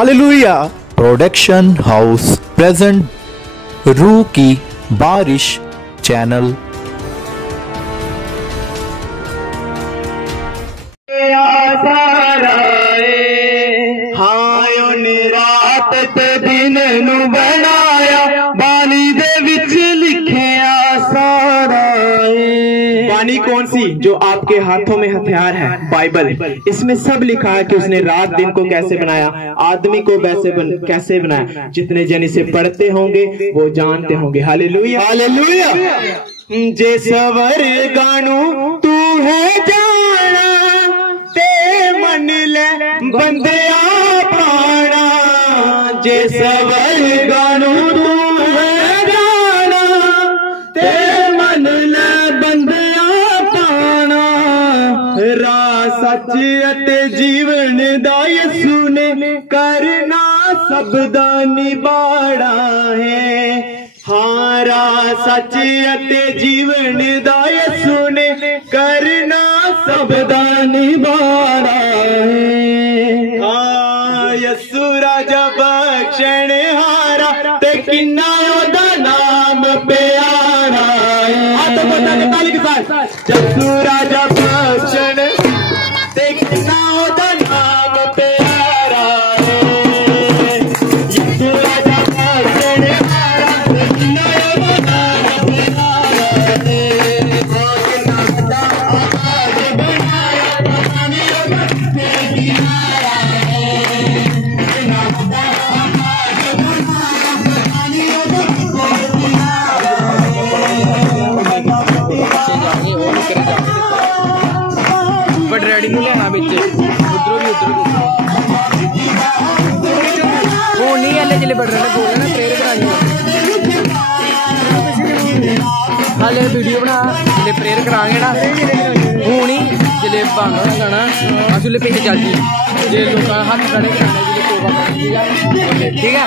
Hallelujah production house present रूह की बारिश चैनल। रात ते दिन नू बनाया बानी दे विच लिखिया सारा। बानी कौन सी? जो आपके हाथों में हथियार है, बाइबल। इसमें सब लिखा है कि उसने रात दिन को कैसे बनाया, आदमी को कैसे बनाया। जितने जन इसे पढ़ते होंगे वो जानते होंगे। Hallelujah hallelujah. जे सवर गानू तू है जाना ते मन ले बंदिया पाना। जे सवर गानू तू है जाना ते मन ले बंदिया पाना। राह सच अते जीवन दा यसू ने करना सब दा निबाड़ा है। हाँ राह सच अते जीवन दा यसू ने करना सब दा निबाड़ा है। हाँ यसू राजा बख्शण हारा ते किन्ना ओदा नाम प्यारा है। हाँ तो बता के ताली के साथ यसू राजा बख्शण ते किन्ना ओदा नाम प्यारा है। यसू राजा बख्शण हारा ते किन्ना ओदा नाम प्यारा है। बट रेडी नहीं लेना बिच उधरों भी वो नहीं है जिले बड़ रहे बोलना प्रेयर करानी हाले वीडियो बना जिले प्रेयर करांगे ना हूँ नहीं जिले भांगा गाना अस उसले पिंड चल जी जे लोग हाथ खड़े कराने जिले तोबा करनी ठीक है।